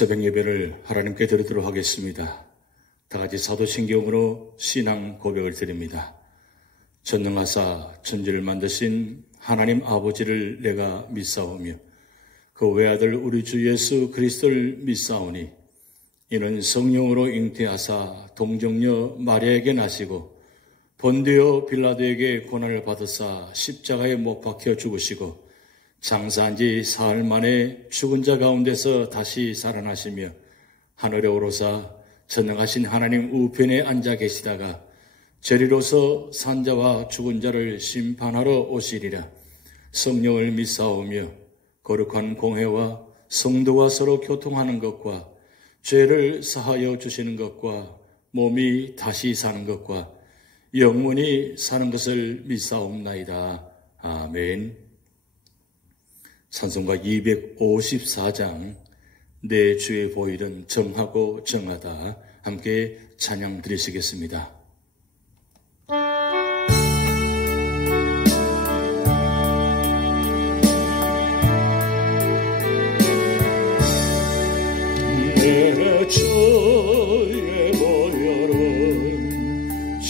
새벽 예배를 하나님께 드리도록 하겠습니다. 다 같이 사도신경으로 신앙 고백을 드립니다. 전능하사 천지를 만드신 하나님 아버지를 내가 믿사오며 그 외아들 우리 주 예수 그리스도를 믿사오니 이는 성령으로 잉태하사 동정녀 마리아에게 나시고 본디오 빌라도에게 고난을 받으사 십자가에 못 박혀 죽으시고 장사한 지 사흘 만에 죽은 자 가운데서 다시 살아나시며 하늘에 오르사 전능하신 하나님 우편에 앉아 계시다가 저리로서 산자와 죽은 자를 심판하러 오시리라. 성령을 믿사오며 거룩한 공회와 성도와 서로 교통하는 것과 죄를 사하여 주시는 것과 몸이 다시 사는 것과 영원히 사는 것을 믿사옵나이다. 아멘. 찬송가 254장 내 주의 보일은 정하고 정하다. 함께 찬양 드리시겠습니다. 내 주의 보혈은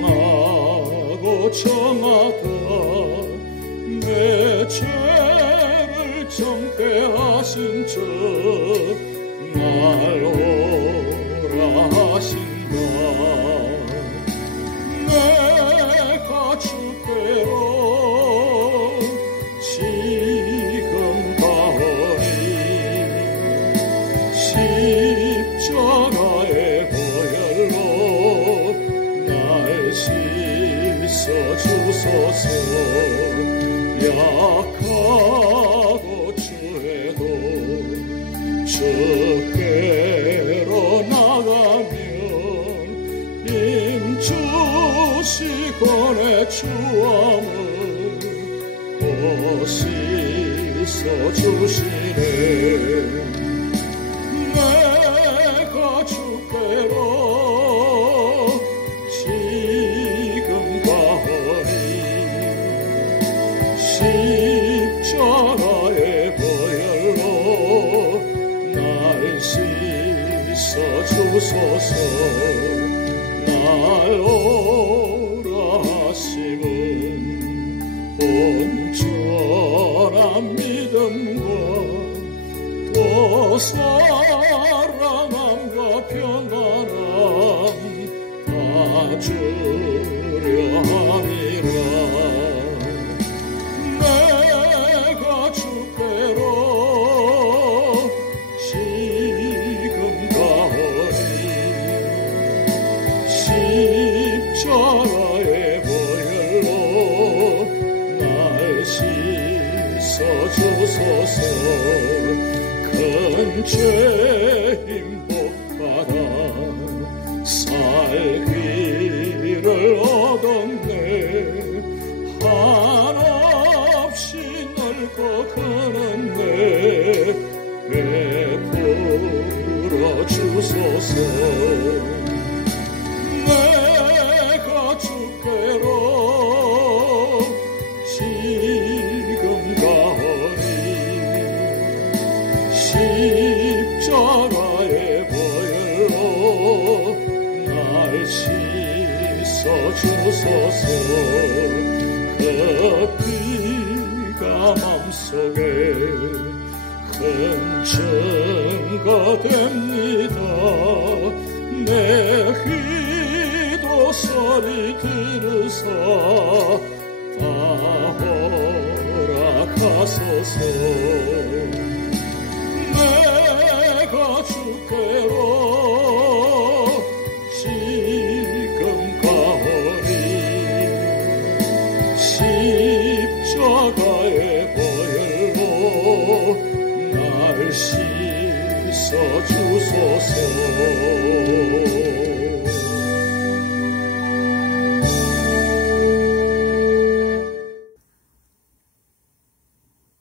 정하고 정하다. 내 죄를 정케 하신 주 날 오라 하신다. 내가 주께로 지금 가오니 십자가의 보혈로 날 씻어 주소서. 약하고 주에도 주께로 나가면 힘 주시고 내 주함을 씻어 주시네. 내가 주께로 지금 가오니 십자가의 보혈로 날 씻어 주소서. 날 오라 하심은 온전한 믿음과 또 사랑함과 평안함 다 주려 함이라. 내가 주께로 지금 가오니 십자가의 보혈로 날 씻어 주소서. 큰 죄 행복하다 살 길을 얻었네. 한없이 넓고 크는데 베풀어 주소서. 내가 주께로 지금 가오니 십자가의 보혈로 날 씻어 주소서. 그 피가 맘속에 큰 증거 됩니다. 내 기도 소리 들으사 다 허락하소서. 내가 주께로 지금 가오니 십자가의 보혈로 날 씻어 주소서.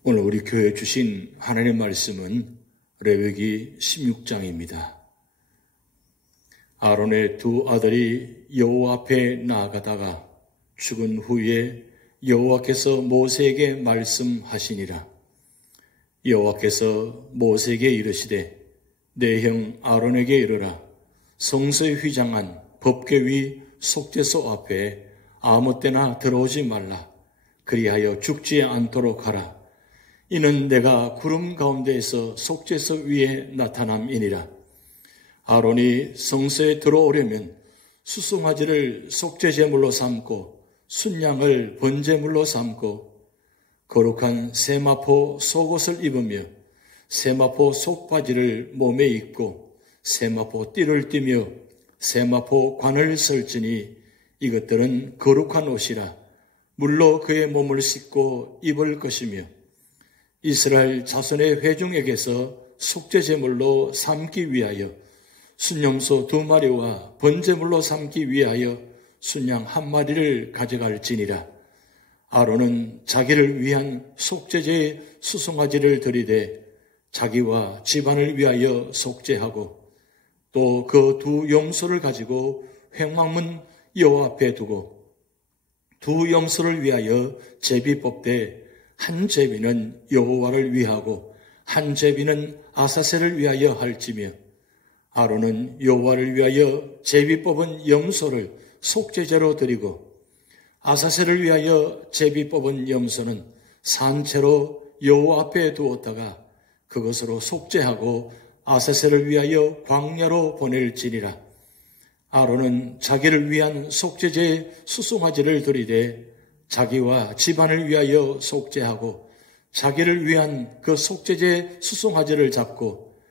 오늘 우리 교회에 주신 하나님의 말씀은 레위기 16장입니다. 아론의 두 아들이 여호와 앞에 나아가다가 죽은 후에 여호와께서 모세에게 말씀하시니라. 여호와께서 모세에게 이르시되 내 형 아론에게 이르라. 성소에 휘장한 법궤 위 속죄소 앞에 아무 때나 들어오지 말라. 그리하여 죽지 않도록 하라. 이는 내가 구름 가운데에서 속죄소 위에 나타남이니라. 아론이 성소에 들어오려면 수송아지를 속죄제물로 삼고 순양을 번제물로 삼고 거룩한 세마포 속옷을 입으며 세마포 속바지를 몸에 입고 세마포 띠를 띠며 세마포 관을 설지니 이것들은 거룩한 옷이라. 물로 그의 몸을 씻고 입을 것이며 이스라엘 자손의 회중에게서 속죄제물로 삼기 위하여 순염소 2마리와 번제물로 삼기 위하여 순양 1마리를 가져갈지니라. 아론은 자기를 위한 속죄제의 수송아지를 들이되 자기와 집안을 위하여 속죄하고 또 그 2 염소를 가지고 회막문 여호와 앞에 두고 2 염소를 위하여 제비 뽑되 한 제비는 여호와를 위하고 한 제비는 아사셀을 위하여 할지며 아론은 여호와를 위하여 제비 뽑은 염소를 속죄제로 드리고 아사셀을 위하여 제비 뽑은 염소는 산채로 여호와 앞에 두었다가 그것으로 속죄하고 아사셀을 위하여 광야로 보낼지니라. 아론은 자기를 위한 속죄제의 수송아지를 드리되 자기와 집안을 위하여 속죄하고 자기를 위한 그 속죄제의 수송아지를 잡고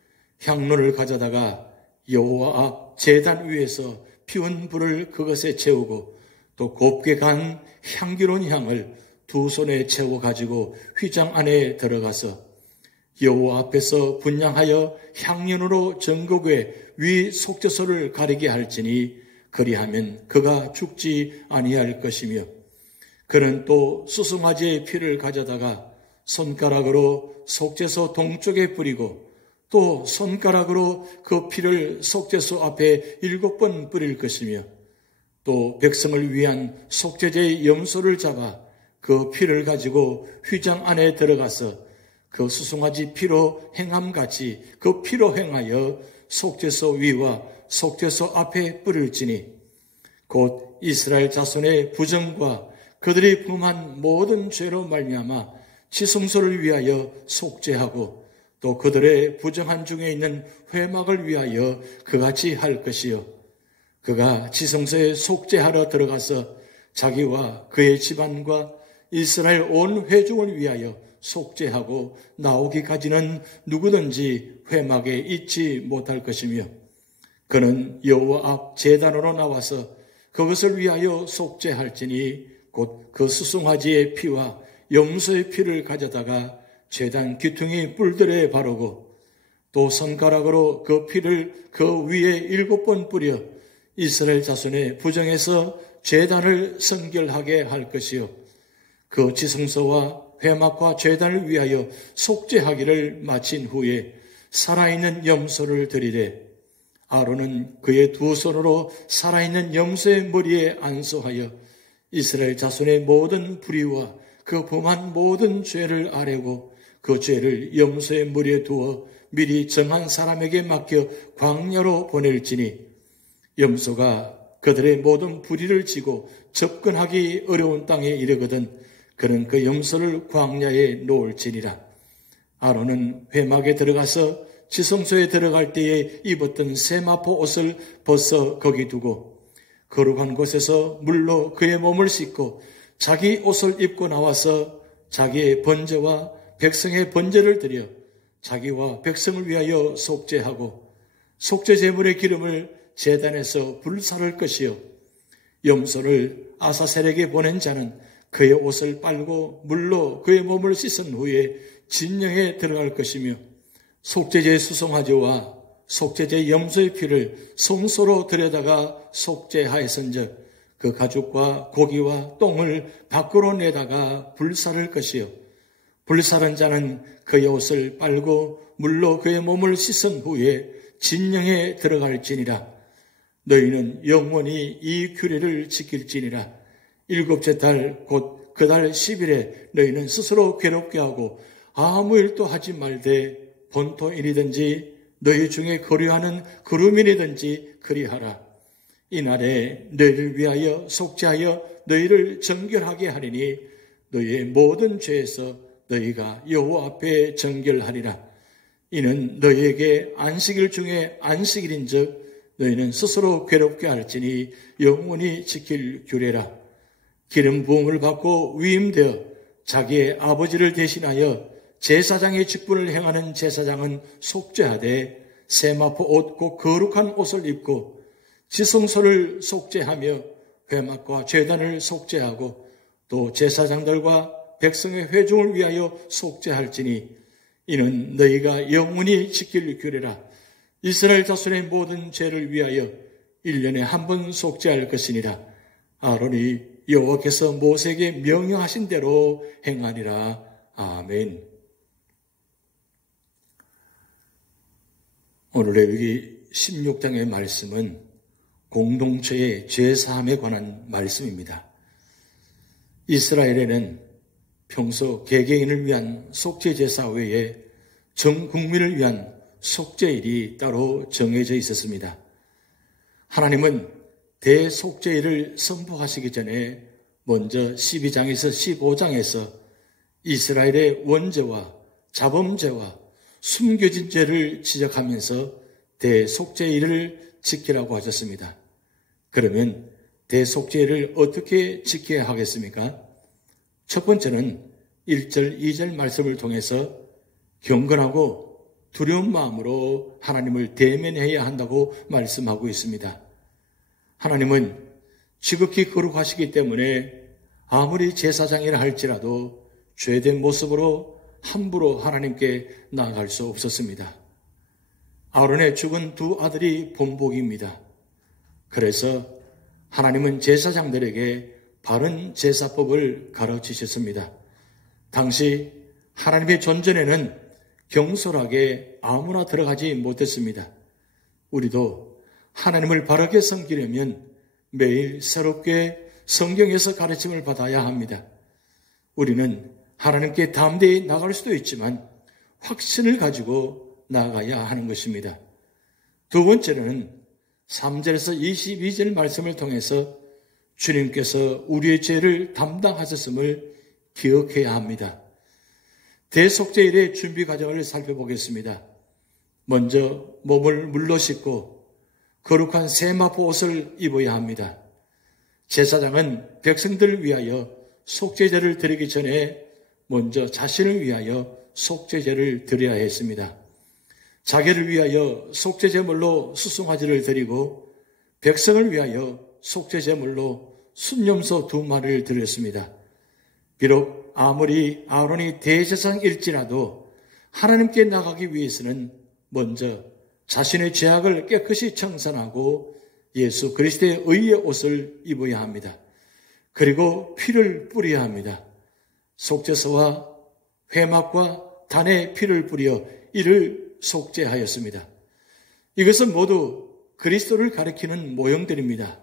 향로를 가져다가 여호와 앞 제단 위에서 피운 불을 그것에 채우고 또 곱게 간 향기로운 향을 2 손에 채워 가지고 휘장 안에 들어가서 여호와 앞에서 분향하여 향연으로 전곡의 위 속죄소를 가리게 할지니 그리하면 그가 죽지 아니할 것이며 그는 또 수송아지의 피를 가져다가 손가락으로 속죄소 동쪽에 뿌리고 또 손가락으로 그 피를 속죄소 앞에 7번 뿌릴 것이며 또 백성을 위한 속죄제의 염소를 잡아 그 피를 가지고 휘장 안에 들어가서 그 수송아지 피로 행함같이 그 피로 행하여 속죄소 위와 속죄소 앞에 뿌릴지니 곧 이스라엘 자손의 부정과 그들이 범한 모든 죄로 말미암아 지성소를 위하여 속죄하고 또 그들의 부정한 중에 있는 회막을 위하여 그같이 할 것이요 그가 지성소에 속죄하러 들어가서 자기와 그의 집안과 이스라엘 온 회중을 위하여 속죄하고 나오기까지는 누구든지 회막에 있지 못할 것이며 그는 여호와 앞 제단으로 나와서 그것을 위하여 속죄할지니 곧 그 수송아지의 피와 염소의 피를 가져다가 제단 귀퉁이 뿔들에 바르고 또 손가락으로 그 피를 그 위에 7번 뿌려 이스라엘 자손의 부정에서 제단을 성결하게 할 것이요 그 지성소와 회막과 제단을 위하여 속죄하기를 마친 후에 살아있는 염소를 드리되 아론은 그의 2 손으로 살아있는 염소의 머리에 안수하여 이스라엘 자손의 모든 불의와 그 범한 모든 죄를 아뢰고 그 죄를 염소의 머리에 두어 미리 정한 사람에게 맡겨 광야로 보낼지니 염소가 그들의 모든 불의를 지고 접근하기 어려운 땅에 이르거든 그는 그 염소를 광야에 놓을지니라. 아론은 회막에 들어가서 지성소에 들어갈 때에 입었던 세마포 옷을 벗어 거기 두고 거룩한 곳에서 물로 그의 몸을 씻고 자기 옷을 입고 나와서 자기의 번제와 백성의 번제를 드려 자기와 백성을 위하여 속죄하고 속죄 제물의 기름을 제단에서 불사를 것이요 염소를 아사셀에게 보낸 자는 그의 옷을 빨고 물로 그의 몸을 씻은 후에 진영에 들어갈 것이며 속죄제 수송아지와 속죄제 염소의 피를 성소로 들여다가 속죄하였은즉 그 가죽과 고기와 똥을 밖으로 내다가 불사를 것이요 불사른 자는 그의 옷을 빨고 물로 그의 몸을 씻은 후에 진영에 들어갈지니라. 너희는 영원히 이 규례를 지킬지니라. 7째 달 곧 그 달 10일에 너희는 스스로 괴롭게 하고 아무 일도 하지 말되 본토인이든지 너희 중에 거류하는 거류민이든지 그리하라. 이날에 너희를 위하여 속죄하여 너희를 정결하게 하리니 너희의 모든 죄에서 너희가 여호와 앞에 정결하리라. 이는 너희에게 안식일 중에 안식일인즉 너희는 스스로 괴롭게 할지니 영원히 지킬 규례라. 기름 부음을 받고 위임되어 자기의 아버지를 대신하여 제사장의 직분을 행하는 제사장은 속죄하되 세마포 옷 곧 거룩한 옷을 입고 지성소를 속죄하며 회막과 제단을 속죄하고 또 제사장들과 백성의 회중을 위하여 속죄할지니 이는 너희가 영원히 지킬 규례라. 이스라엘 자손의 모든 죄를 위하여 1년에 한 번 속죄할 것이니라. 아론이 여호와께서 모세에게 명령하신 대로 행하니라. 아멘. 오늘 레위기 16장의 말씀은 공동체의 죄사함에 관한 말씀입니다. 이스라엘에는 평소 개개인을 위한 속죄제사 외에 전 국민을 위한 속죄일이 따로 정해져 있었습니다. 하나님은 대속죄일을 선포하시기 전에 먼저 12장에서 15장에서 이스라엘의 원죄와 자범죄와 숨겨진 죄를 지적하면서 대속죄일을 지키라고 하셨습니다. 그러면 대속죄일을 어떻게 지켜야 하겠습니까? 첫 번째는 1절, 2절 말씀을 통해서 경건하고 두려운 마음으로 하나님을 대면해야 한다고 말씀하고 있습니다. 하나님은 지극히 거룩하시기 때문에 아무리 제사장이라 할지라도 죄된 모습으로 함부로 하나님께 나아갈 수 없었습니다. 아론의 죽은 두 아들이 본복입니다. 그래서 하나님은 제사장들에게 바른 제사법을 가르치셨습니다. 당시 하나님의 존전에는 경솔하게 아무나 들어가지 못했습니다. 우리도 하나님을 바르게 섬기려면 매일 새롭게 성경에서 가르침을 받아야 합니다. 우리는 하나님께 담대히 나갈 수도 있지만 확신을 가지고 나아가야 하는 것입니다. 두 번째는 3절에서 22절 말씀을 통해서 주님께서 우리의 죄를 담당하셨음을 기억해야 합니다. 대속죄일의 준비 과정을 살펴보겠습니다. 먼저 몸을 물로 씻고 거룩한 세마포 옷을 입어야 합니다. 제사장은 백성들을 위하여 속죄제를 드리기 전에 먼저 자신을 위하여 속죄제를 드려야 했습니다. 자기를 위하여 속죄제물로 수송아지를 드리고 백성을 위하여 속죄제물로 순염소 2마리를 드렸습니다. 비록 아무리 아론이 대제사장일지라도 하나님께 나가기 위해서는 먼저 자신의 죄악을 깨끗이 청산하고 예수 그리스도의 의의 옷을 입어야 합니다. 그리고 피를 뿌려야 합니다. 속죄소와 회막과 단에 피를 뿌려 이를 속죄하였습니다. 이것은 모두 그리스도를 가리키는 모형들입니다.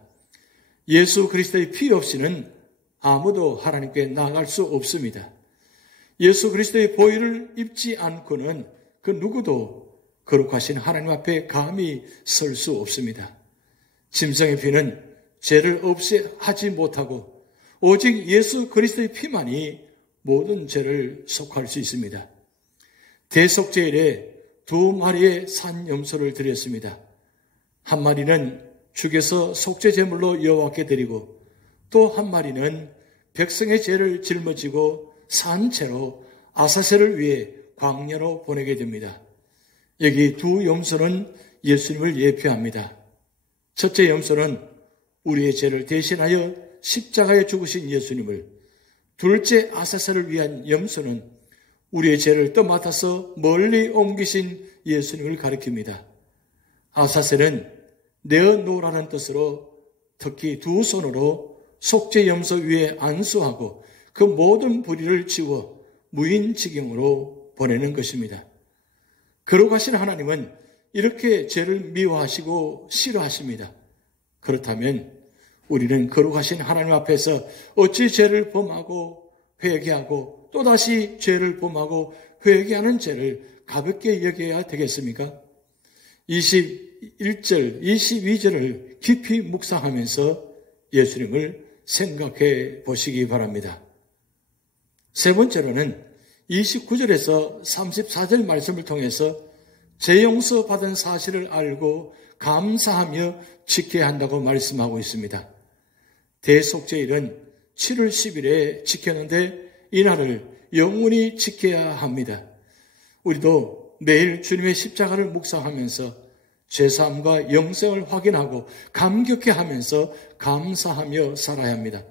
예수 그리스도의 피 없이는 아무도 하나님께 나아갈 수 없습니다. 예수 그리스도의 보혈을 입지 않고는 그 누구도 거룩하신 하나님 앞에 감히 설 수 없습니다. 짐승의 피는 죄를 없애하지 못하고 오직 예수 그리스도의 피만이 모든 죄를 속할 수 있습니다. 대속죄일에 2마리의 산염소를 드렸습니다. 한 마리는 죽여서 속죄제물로 여호와께 드리고 또 한 마리는 백성의 죄를 짊어지고 산 채로 아사셀을 위해 광야로 보내게 됩니다. 여기 두 염소는 예수님을 예표합니다. 첫째 염소는 우리의 죄를 대신하여 십자가에 죽으신 예수님을, 둘째 아사셀을 위한 염소는 우리의 죄를 떠맡아서 멀리 옮기신 예수님을 가리킵니다. 아사셀은 내어놓으라는 뜻으로 특히 두 손으로 속죄 염소 위에 안수하고 그 모든 불의를 지워 무인지경으로 보내는 것입니다. 거룩하신 하나님은 이렇게 죄를 미워하시고 싫어하십니다. 그렇다면 우리는 거룩하신 하나님 앞에서 어찌 죄를 범하고 회개하고 또다시 죄를 범하고 회개하는 죄를 가볍게 여겨야 되겠습니까? 21절, 22절을 깊이 묵상하면서 예수님을 생각해 보시기 바랍니다. 세 번째로는 29절에서 34절 말씀을 통해서 재용서 받은 사실을 알고 감사하며 지켜야 한다고 말씀하고 있습니다. 대속죄일은 7월 10일에 지켰는데 이날을 영원히 지켜야 합니다. 우리도 매일 주님의 십자가를 묵상하면서 죄사함과 영생을 확인하고 감격해하면서 감사하며 살아야 합니다.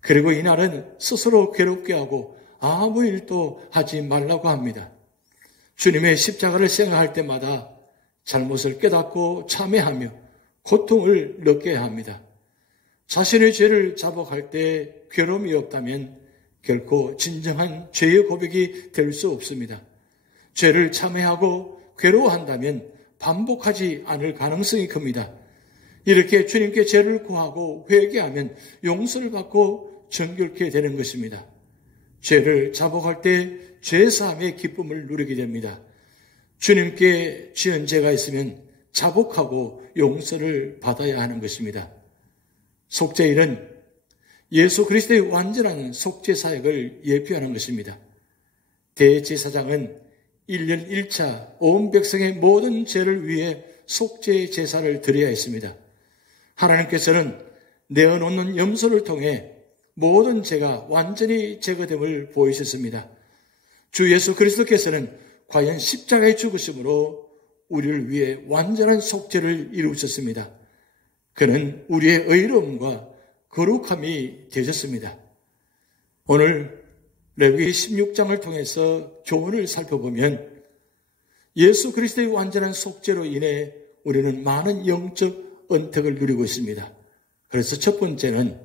그리고 이날은 스스로 괴롭게 하고 아무 일도 하지 말라고 합니다. 주님의 십자가를 생각할 때마다 잘못을 깨닫고 참회하며 고통을 느껴야 합니다. 자신의 죄를 자복할 때 괴로움이 없다면 결코 진정한 죄의 고백이 될 수 없습니다. 죄를 참회하고 괴로워한다면 반복하지 않을 가능성이 큽니다. 이렇게 주님께 죄를 구하고 회개하면 용서를 받고 정결케 되는 것입니다. 죄를 자복할 때 죄사함의 기쁨을 누리게 됩니다. 주님께 지은 죄가 있으면 자복하고 용서를 받아야 하는 것입니다. 속죄일은 예수 그리스도의 완전한 속죄 사역을 예표하는 것입니다. 대제사장은 1년 1차 온 백성의 모든 죄를 위해 속죄 제사를 드려야 했습니다. 하나님께서는 내어놓는 염소를 통해 모든 죄가 완전히 제거됨을 보이셨습니다. 주 예수 그리스도께서는 과연 십자가의 죽으심으로 우리를 위해 완전한 속죄를 이루셨습니다. 그는 우리의 의로움과 거룩함이 되셨습니다. 오늘 레위기 16장을 통해서 교훈을 살펴보면 예수 그리스도의 완전한 속죄로 인해 우리는 많은 영적 은택을 누리고 있습니다. 그래서 첫 번째는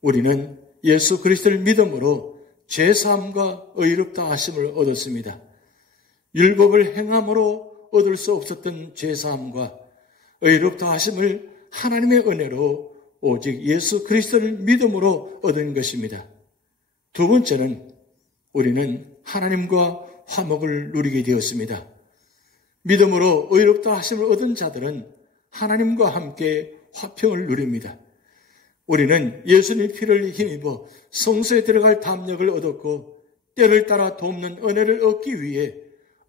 우리는 예수 그리스도를 믿음으로 죄사함과 의롭다 하심을 얻었습니다. 율법을 행함으로 얻을 수 없었던 죄사함과 의롭다 하심을 하나님의 은혜로 오직 예수 그리스도를 믿음으로 얻은 것입니다. 두 번째는 우리는 하나님과 화목을 누리게 되었습니다. 믿음으로 의롭다 하심을 얻은 자들은 하나님과 함께 화평을 누립니다. 우리는 예수님의 피를 힘입어 성소에 들어갈 담력을 얻었고 때를 따라 돕는 은혜를 얻기 위해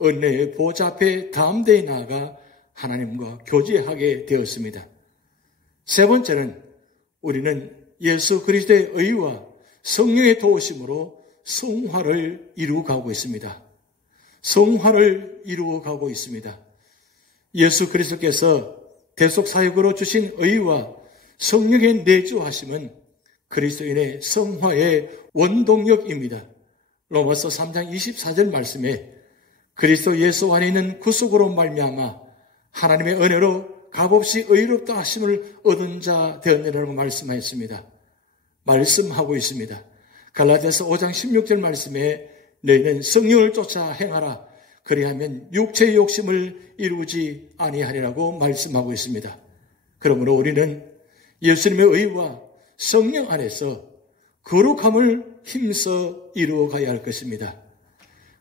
은혜의 보좌 앞에 담대히 나아가 하나님과 교제하게 되었습니다. 세 번째는 우리는 예수 그리스도의 의와 성령의 도우심으로 성화를 이루어가고 있습니다. 성화를 이루어가고 있습니다. 예수 그리스도께서 대속사역으로 주신 의와 성령의 내주하심은 그리스도인의 성화의 원동력입니다. 로마서 3장 24절 말씀에 그리스도 예수 안에 있는 구속으로 말미암아 하나님의 은혜로 값없이 의롭다 하심을 얻은 자 되었느라고 말씀하였습니다. 말씀하고 있습니다. 갈라디아서 5장 16절 말씀에 너희는 성령을 쫓아 행하라. 그리하면 육체의 욕심을 이루지 아니하리라고 말씀하고 있습니다. 그러므로 우리는 예수님의 의와 성령 안에서 거룩함을 힘써 이루어가야 할 것입니다.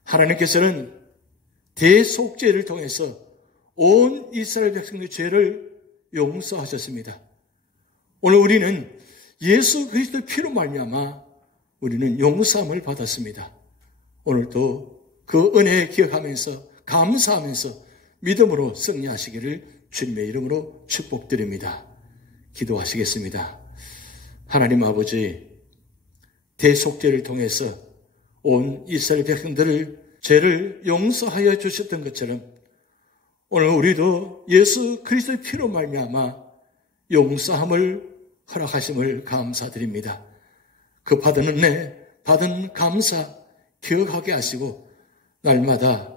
하나님께서는 대속죄를 통해서 온 이스라엘 백성의 죄를 용서하셨습니다. 오늘 우리는 예수 그리스도의 피로 말미암아 우리는 용서함을 받았습니다. 오늘도 그 은혜 기억하면서 감사하면서 믿음으로 승리하시기를 주님의 이름으로 축복드립니다. 기도하시겠습니다. 하나님 아버지, 대속죄를 통해서 온 이스라엘 백성들을 죄를 용서하여 주셨던 것처럼 오늘 우리도 예수 그리스도의 피로 말미암아 용서함을 허락하심을 감사드립니다. 그 받은 은혜, 받은 감사 기억하게 하시고 날마다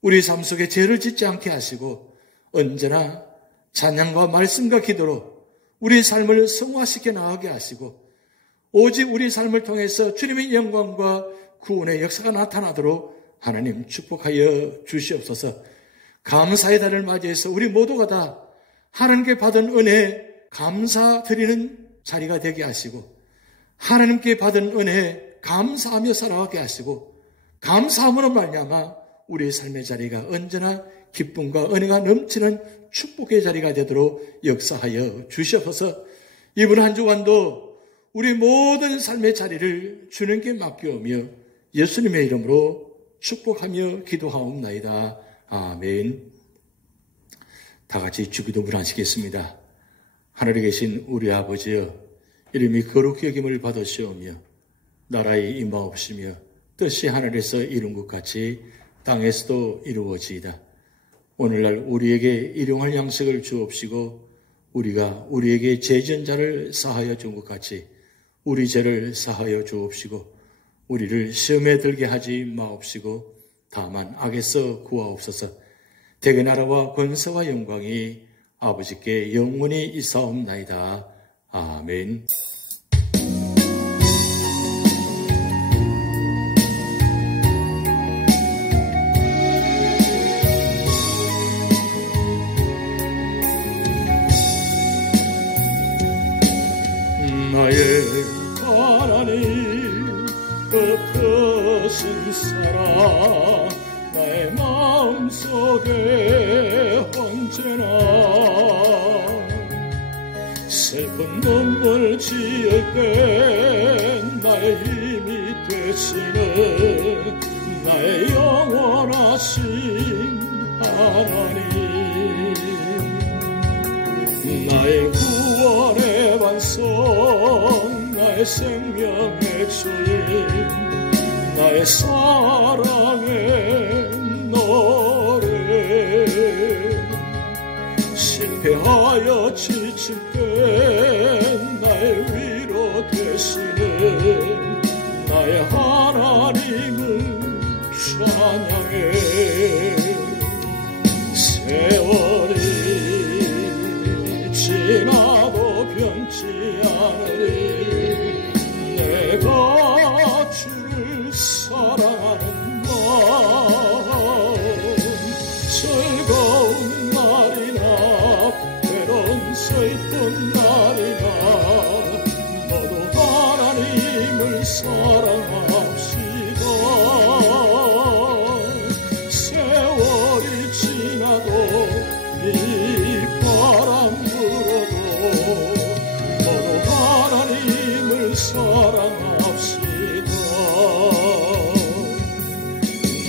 우리 삶 속에 죄를 짓지 않게 하시고 언제나 찬양과 말씀과 기도로 우리 삶을 성화시켜 나가게 하시고 오직 우리 삶을 통해서 주님의 영광과 구원의 역사가 나타나도록 하나님 축복하여 주시옵소서. 감사의 달을 맞이해서 우리 모두가 다 하나님께 받은 은혜 감사드리는 자리가 되게 하시고 하나님께 받은 은혜 감사하며 살아가게 하시고 감사함으로 말미암아 우리의 삶의 자리가 언제나 기쁨과 은혜가 넘치는 축복의 자리가 되도록 역사하여 주시옵소서. 이번 한 주간도 우리 모든 삶의 자리를 주님께 맡겨오며 예수님의 이름으로 축복하며 기도하옵나이다. 아멘. 다 같이 주기도문 하시겠습니다. 하늘에 계신 우리 아버지여, 이름이 거룩히 여김을 받으시오며 나라의 임하옵시며 뜻이 하늘에서 이룬 것 같이 땅에서도 이루어지이다. 오늘날 우리에게 일용할 양식을 주옵시고 우리가 우리에게 죄진 자를 사하여 준 것 같이 우리 죄를 사하여 주옵시고 우리를 시험에 들게 하지 마옵시고 다만 악에서 구하옵소서. 대개 나라와 권세와 영광이 아버지께 영원히 있사옵나이다. 아멘. 나의 하나님 그 크신 사랑 나의 마음속에 언제나 슬픈 눈물 지을 때 나의 힘이 되시는 나의 영원하신 하나님, 나의 구원의 완성, 나의 생명의 주인, 나의 사랑의 노래. 실패하여 지칠 때 나의 위로 되시는 나의 하나님을 찬양해. 세월이 지나도 변치 않으리 내가 주를 사랑하는 마음. 즐거운 날이나 때론 슬픈 날이나 모두 하나님을 사랑합시다. 세월이 지나도 바람 불어도 모두 하나님을 사랑합시다.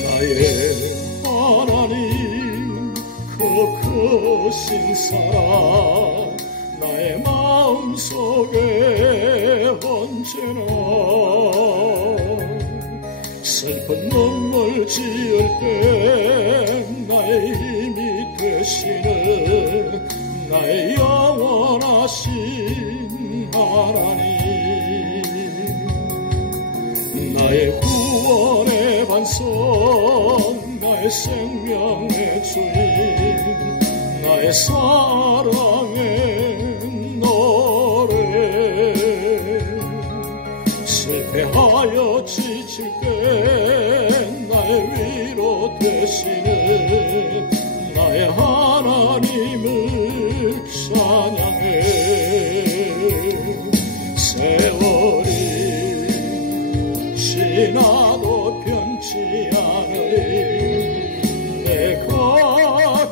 나의 하나님 그 크신 사랑 나의 마음속에 언제나 슬픈 눈물 지을 때 나의 힘이 되시는 나의 영원하신 하나님, 나의 구원의 반석, 나의 생명의 주인, 나의 사랑의 노래. 실패하여 지칠 때 나의 위로 되시는 나의 하나님을 찬양해. 세월이 지나도 변치 않으리 내가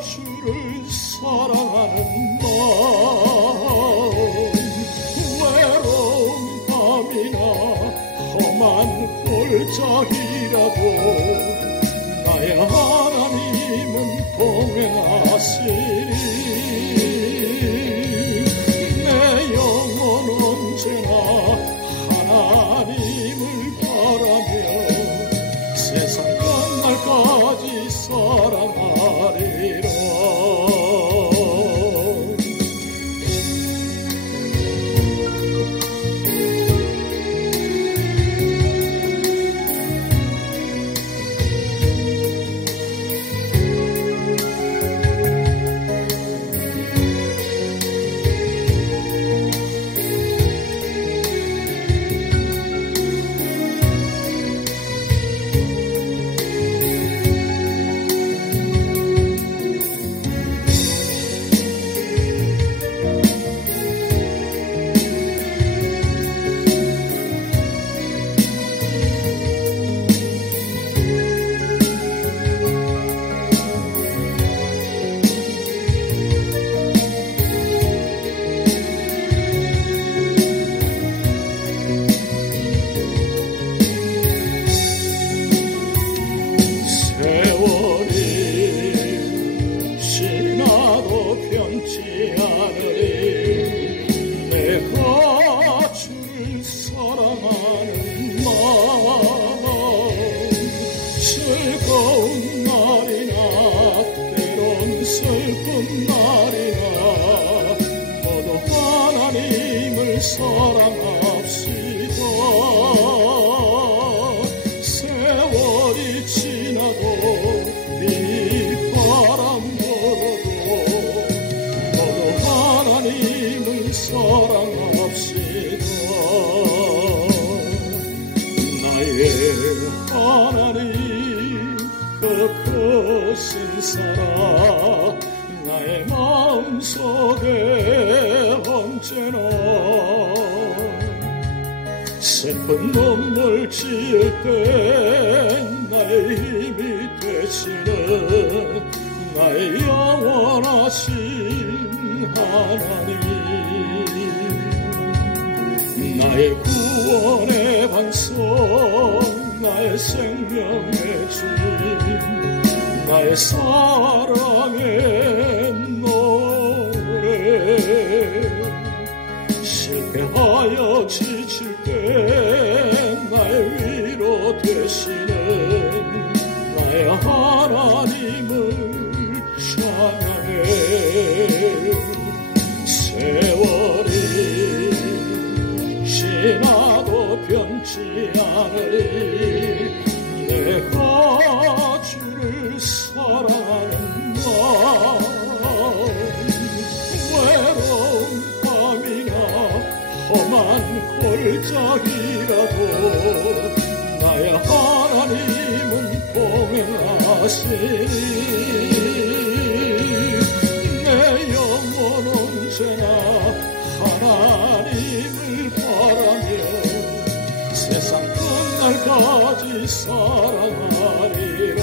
주를 사랑하는 마음. 외로운 밤이나 험한 골짜기라도 나의 하나님은 동행하시리. 내 영혼 언제나 하나님을 바라며 세상 끝날까지 사랑하리라. 마음속에 언제나 슬픈 눈물 지을 때 나의 힘이 되시는 나의 영원하신 하나님, 나의 구원의 반석, 나의 생명의 주님, 나의 사랑의 노래. 실패하여 지칠 때 나의 위로 되시는 나의 하나님을 찬양해. 세월이 지나도 변치 않으리 내가 주를 사랑하는 마음. 외로운 밤이나 험한 골짜기라도 나의 하나님은 동행하시니 내 영혼 언제나 하나님을 바라며 세상 끝날까지 사랑하리라.